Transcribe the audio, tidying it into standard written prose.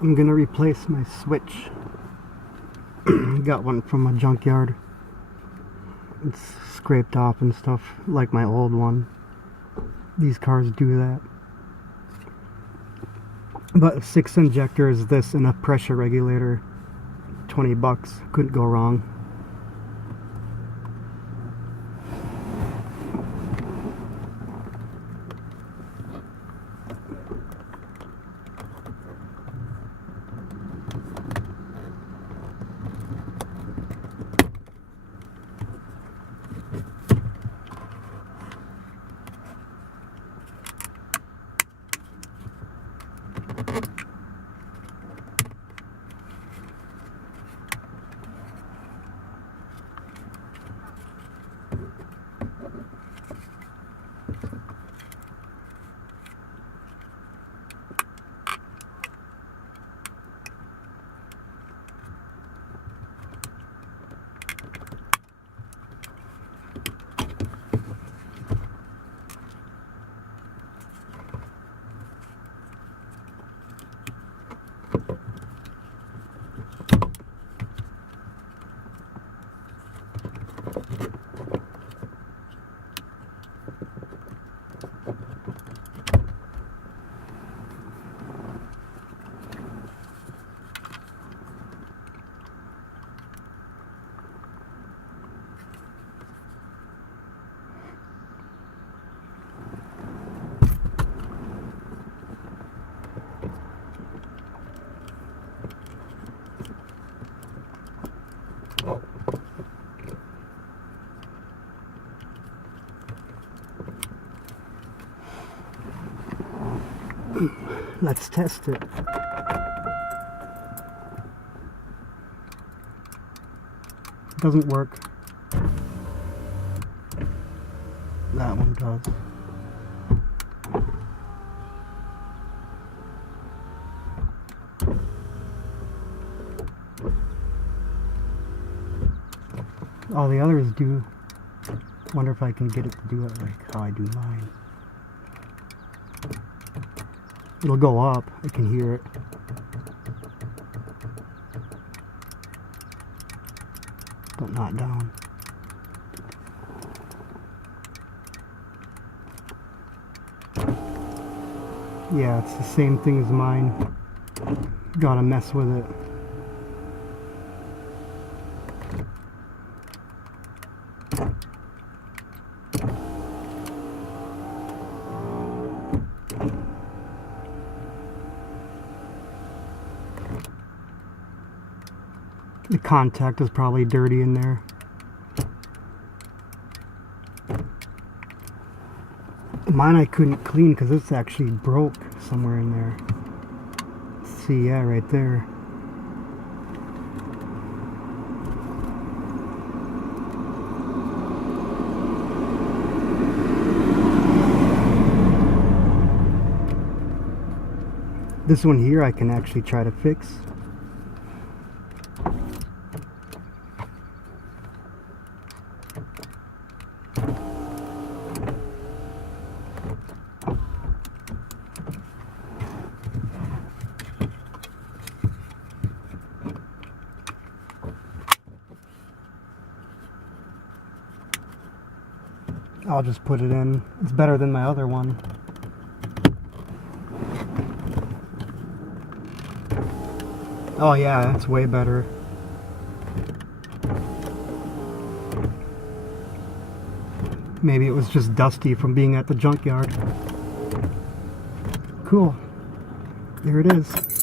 I'm gonna replace my switch. Got one from a junkyard. It's scraped off and stuff, like my old one. These cars do that. But 6 injectors, this, and a pressure regulator. 20 bucks. Couldn't go wrong. Let's test it. Doesn't work. That one does. All the others do. Wonder if I can get it to do it like how I do mine. It'll go up, I can hear it. But not down. Yeah, it's the same thing as mine. Gotta mess with it. The contact is probably dirty in there. Mine I couldn't clean because it's actually broke somewhere in there. See, yeah, right there. This one here I can actually try to fix. I'll just put it in. It's better than my other one. Oh yeah, it's way better. Maybe it was just dusty from being at the junkyard. Cool. There it is.